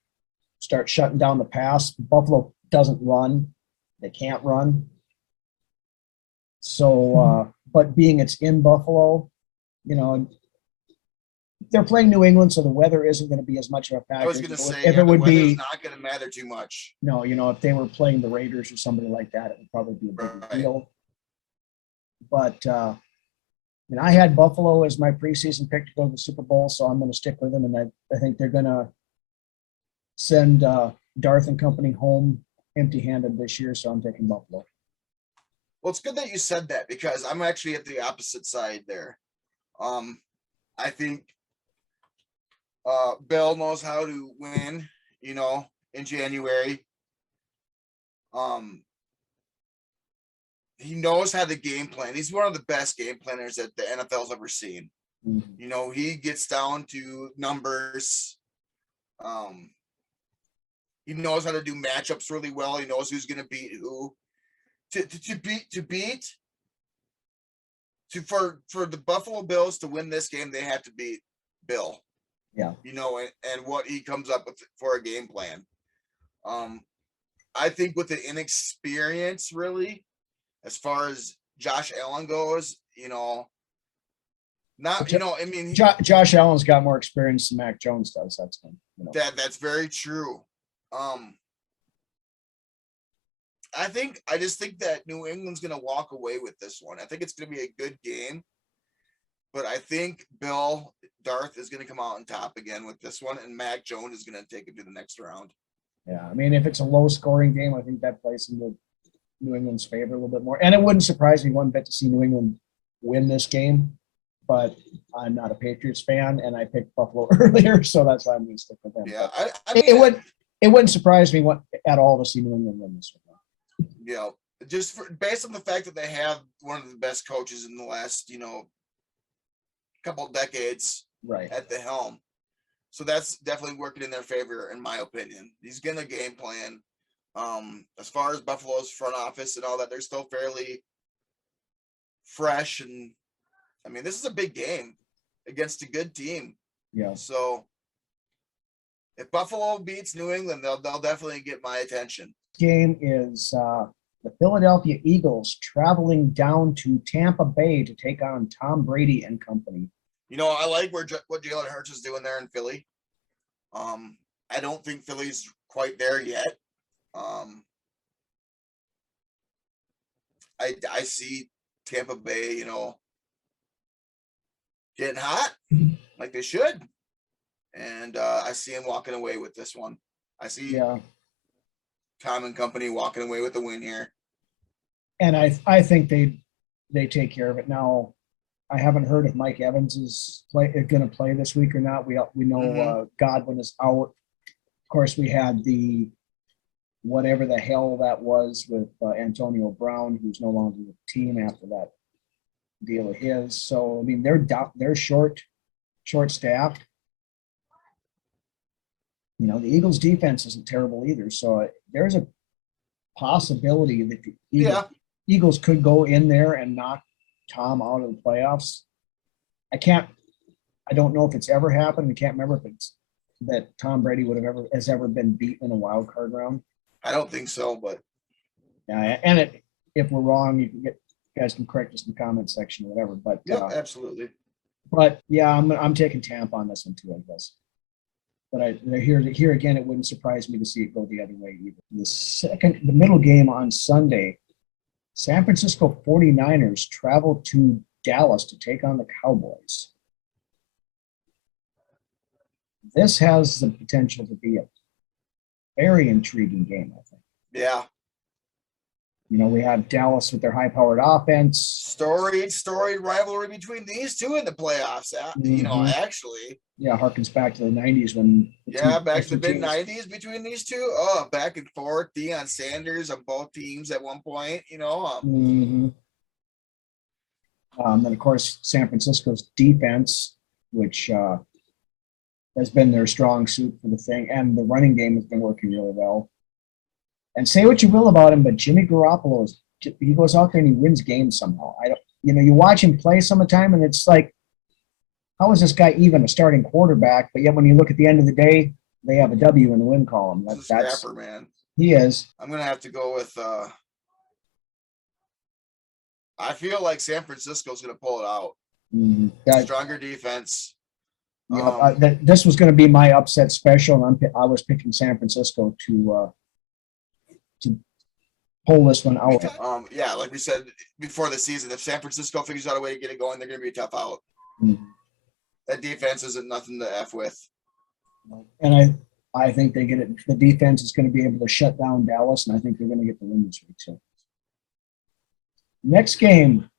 start shutting down the pass, Buffalo doesn't run; they can't run. So, but being it's in Buffalo, they're playing New England, so the weather isn't going to be as much of a factor. I was going to say, if it would be not going to matter too much. No, if they were playing the Raiders or somebody like that, it would probably be a bigger deal. But I had Buffalo as my preseason pick to go to the Super Bowl, so I'm going to stick with them, and I think they're going to send Darth and company home empty-handed this year, so I'm taking Buffalo. Well, it's good that you said that because I'm actually at the opposite side there. I think Bill knows how to win, in January. He knows how to game plan. He's one of the best game planners that the NFL's ever seen. Mm-hmm. He gets down to numbers. He knows how to do matchups really well. He knows who's going to beat who. For the Buffalo Bills to win this game, they have to beat Bill. Yeah. And what he comes up with for a game plan. I think with the inexperience, really, as far as Josh Allen goes, Josh Allen's got more experience than Mac Jones does. That's very true. I just think that New England's going to walk away with this one. I think it's going to be a good game, but I think Darth is going to come out on top again with this one, and Mac Jones is going to take it to the next round. Yeah, I mean, if it's a low-scoring game, I think that plays into New England's favor a little bit more. And it wouldn't surprise me one bit to see New England win this game, but I'm not a Patriots fan, and I picked Buffalo earlier, so that's why I'm going to stick with them. Yeah, I mean, it wouldn't surprise me at all to see New England win this one. You know, based on the fact that they have one of the best coaches in the last, couple decades Right. at the helm. So that's definitely working in their favor, in my opinion. He's getting a game plan. As far as Buffalo's front office and all that, they're still fairly fresh. And I mean, this is a big game against a good team. Yeah. So if Buffalo beats New England, they'll definitely get my attention. Game is the Philadelphia Eagles traveling down to Tampa Bay to take on Tom Brady and company. I like what Jalen Hurts is doing there in Philly. I don't think Philly's quite there yet. I see Tampa Bay, getting hot like they should, and I see him walking away with this one. I see Tom and company walking away with the win here. And I think they take care of it. Now, I haven't heard if Mike Evans is going to play this week or not. We know Godwin is out. Of course, we had the whatever the hell that was with Antonio Brown, who's no longer with the team after that deal of his. So I mean, they're short-staffed. The Eagles' defense isn't terrible either. So there's a possibility that the Eagles could go in there and knock Tom out of the playoffs. I don't know if it's ever happened. I can't remember if it's that Tom Brady has ever been beaten in a wild card round. I don't think so, but yeah, and if we're wrong, you guys can correct us in the comment section or whatever. But yeah, absolutely. But yeah, I'm taking Tampa on this one too, I guess. But here again, it wouldn't surprise me to see it go the other way either. The middle game on Sunday, San Francisco 49ers travel to Dallas to take on the Cowboys. This has the potential to be a very intriguing game, I think. Yeah. We have Dallas with their high-powered offense. Storied rivalry between these two in the playoffs. Actually. Yeah, harkens back to the 90s when. Back to the mid-90s between these two. Oh, back and forth. Deion Sanders on both teams at one point. Then of course San Francisco's defense, which has been their strong suit for the thing, and the running game has been working really well. And say what you will about him, but Jimmy Garoppolo he goes out there and he wins games somehow. You watch him play some of the time, and it's like, how is this guy even a starting quarterback? But yet when you look at the end of the day, they have a W in the win column. That's a scrapper, man. He is. I'm gonna have to go with. I feel like San Francisco's gonna pull it out. Stronger defense. This was going to be my upset special, and I was picking San Francisco to pull this one out. Like we said before the season, if San Francisco figures out a way to get it going, they're going to be a tough out. That defense isn't nothing to F with. And I think they get it. The defense is going to be able to shut down Dallas, and I think they're going to get the win this week. So, next game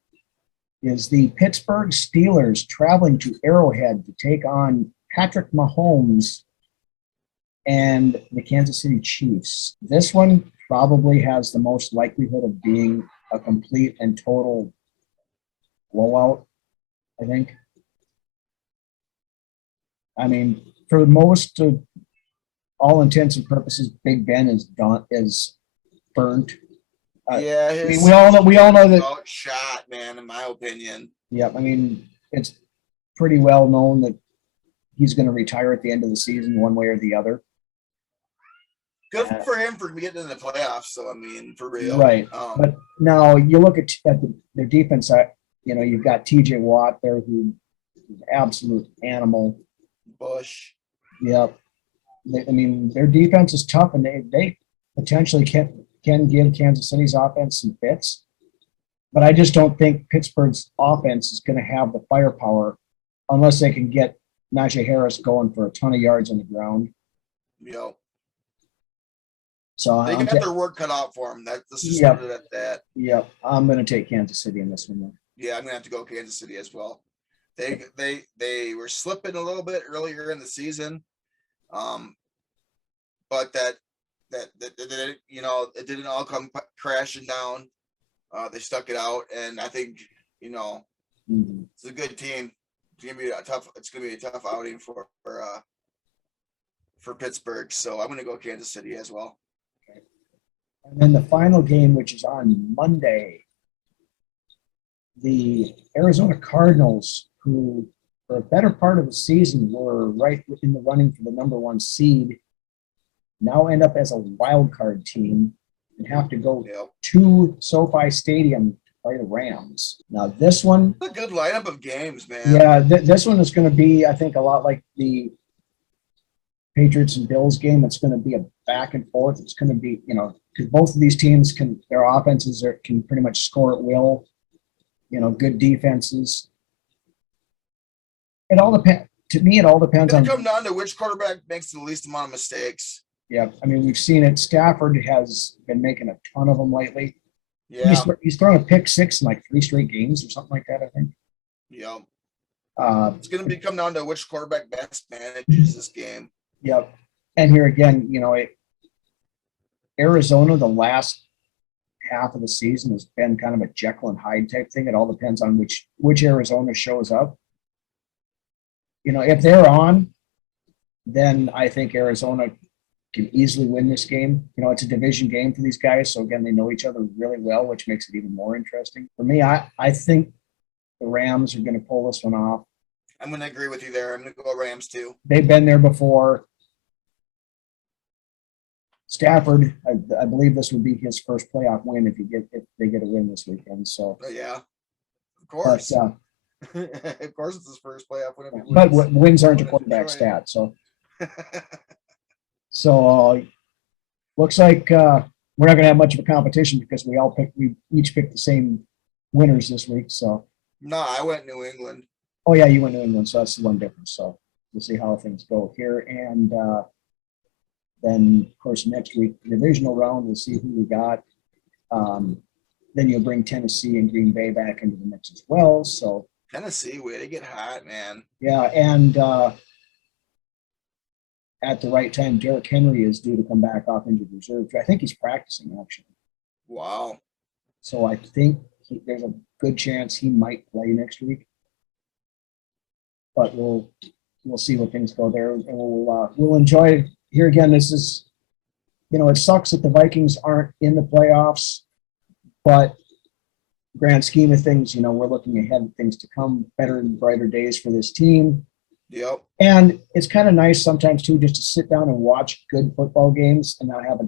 is the Pittsburgh Steelers traveling to Arrowhead to take on Patrick Mahomes and the Kansas City Chiefs. This one probably has the most likelihood of being a complete and total blowout, I think. I mean, for most of all intents and purposes, Big Ben is burnt. We all know that shot, man. In my opinion. Yeah, I mean, it's pretty well known that he's going to retire at the end of the season, one way or the other. Good for him for getting in the playoffs. So I mean, for real, right? But now you look at their defense. You've got T.J. Watt there, who's an absolute animal. Bush. Yep. Their defense is tough, and they potentially can give Kansas City's offense some fits. But I just don't think Pittsburgh's offense is going to have the firepower unless they can get Najee Harris going for a ton of yards on the ground. Yep. So They I'm got their work cut out for them. Let's just Yep. put it at that. Yep, I'm going to take Kansas City in this one. Then. Yeah, I'm gonna have to go Kansas City as well. They were slipping a little bit earlier in the season, but that you know, it didn't all come crashing down. They stuck it out, and I think, you know, it's a good team. It's gonna be a tough outing for Pittsburgh. So I'm gonna go Kansas City as well. And then the final game, which is on Monday, the Arizona Cardinals, who for a better part of the season were right in the running for the number 1 seed, now end up as a wild card team and have to go to SoFi Stadium to play the Rams. Now this one, a good lineup of games, man. Yeah, this one is going to be, I think, a lot like the Patriots and Bills game. It's going to be a back and forth. It's going to be, you know, because both of these teams their offenses can pretty much score at will. You know, good defenses. It all depends. To me, it all depends on. It's going to come down to which quarterback makes the least amount of mistakes. Yeah, I mean, we've seen it. Stafford has been making a ton of them lately. Yeah, he's thrown a pick 6 in like 3 straight games or something like that, I think. Yeah. It's going to come down to which quarterback best manages this game. Yep. And here again, you know, Arizona, the last half of the season has been kind of a Jekyll and Hyde type thing. It all depends on which Arizona shows up. You know, if they're on, then I think Arizona can easily win this game. You know, it's a division game for these guys. So again, they know each other really well, which makes it even more interesting. For me, I think the Rams are going to pull this one off. I'm going to agree with you there. I'm going to go Rams too. They've been there before. Stafford, I believe this would be his first playoff win if they get a win this weekend. So yeah, of course. But, of course, it's his first playoff win. But wins aren't a quarterback stat. So looks like we're not going to have much of a competition because we each picked the same winners this week. So no, I went New England. Oh yeah, you went New England, so that's the one difference. So we'll see how things go here, and then of course next week divisional round, we'll see who we got. Then you'll bring Tennessee and Green Bay back into the mix as well. So Tennessee, way to get hot, man. Yeah, and at the right time, Derrick Henry is due to come back off injured reserve. I think he's practicing actually. Wow. So I think there's a good chance he might play next week. But we'll see what things go there, and we'll enjoy here again. This is, you know, it sucks that the Vikings aren't in the playoffs, but grand scheme of things, you know, we're looking ahead at things to come, better and brighter days for this team. Yep. And it's kind of nice sometimes too, just to sit down and watch good football games and not have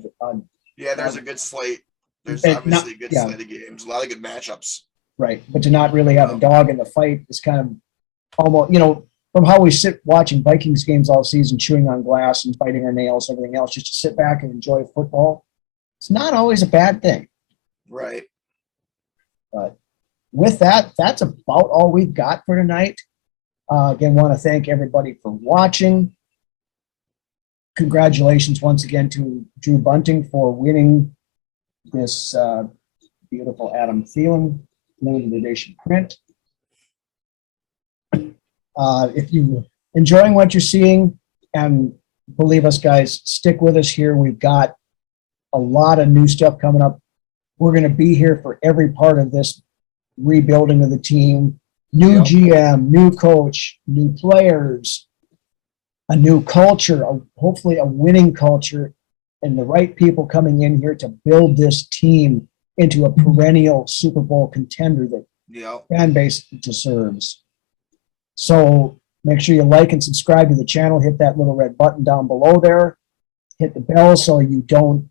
there's a good slate. There's obviously a good slate of games, a lot of good matchups. Right, but to not really have a dog in the fight is kind of almost, you know, from how we sit watching Vikings games all season, chewing on glass and biting our nails, everything else, just to sit back and enjoy football. It's not always a bad thing. Right. But with that, that's about all we've got for tonight. Again, want to thank everybody for watching. Congratulations once again to Drew Bunting for winning this beautiful Adam Thielen limited edition print. If you're enjoying what you're seeing, and believe us, guys, stick with us here. We've got a lot of new stuff coming up. We're going to be here for every part of this rebuilding of the team. New GM, new coach, new players, a new culture, hopefully a winning culture, and the right people coming in here to build this team into a perennial Super Bowl contender that fan base deserves. So make sure you like and subscribe to the channel. Hit that little red button down below there. Hit the bell so you don't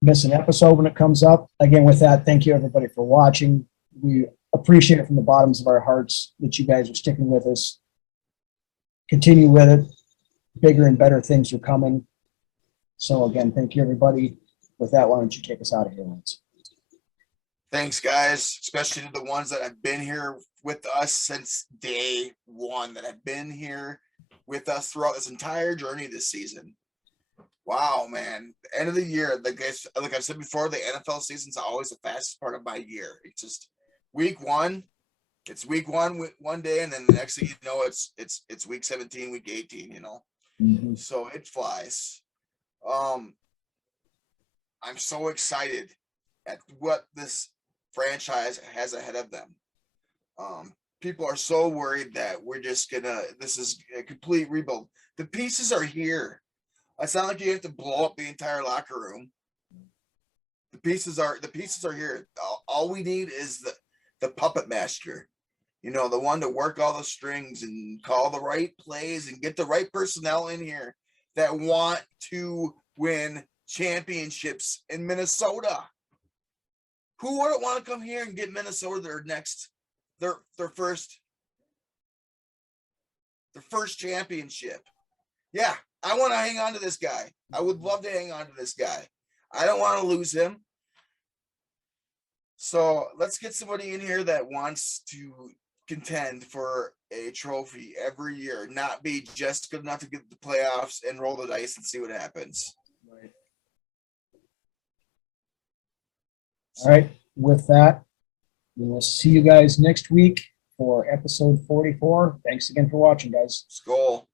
miss an episode when it comes up. Again, with that, thank you everybody for watching. We appreciate it from the bottoms of our hearts that you guys are sticking with us. Continue with it. Bigger and better things are coming. So again, thank you everybody. With that, why don't you take us out of here, Lance? Thanks, guys, especially to the ones that have been here with us since day one, that have been here with us throughout this entire journey this season. Wow, man. The end of the year, like I've said before, the NFL season's always the fastest part of my year. It's just week one. It's week one day, and then the next thing you know, it's week 17, week 18, you know. Mm-hmm. So it flies. I'm so excited at what this franchise has ahead of them. People are so worried that this is a complete rebuild. The pieces are here. It's not like you have to blow up the entire locker room. The pieces are here. All we need is the puppet master, you know, the one to work all the strings and call the right plays and get the right personnel in here that want to win championships in Minnesota. Who wouldn't want to come here and get Minnesota their first championship? Yeah, I want to hang on to this guy. I would love to hang on to this guy. I don't want to lose him. So let's get somebody in here that wants to contend for a trophy every year, not be just good enough to get the playoffs and roll the dice and see what happens. Right. All right. With that, we will see you guys next week for episode 44. Thanks again for watching, guys. Skol.